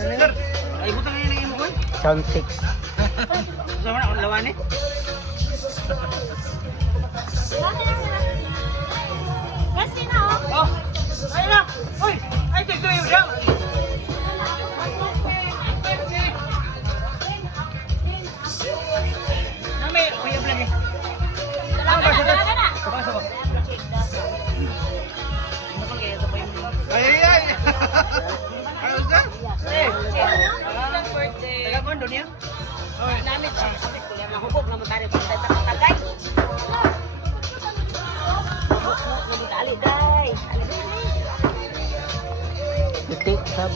Sir, ay butang ngayon ang imo ko. Sound 6. Sama na akong lawan eh. Kasi na oh. Oh, ay na. Uy, ay tigdo yung daw. Nami, uyab lagi. Basa ba? Ay. Ano sir? Taga kondo niya? Namit siya. Nahubog na matari pa tayo takatagay. Nahubog na matali, day. Iti, sab.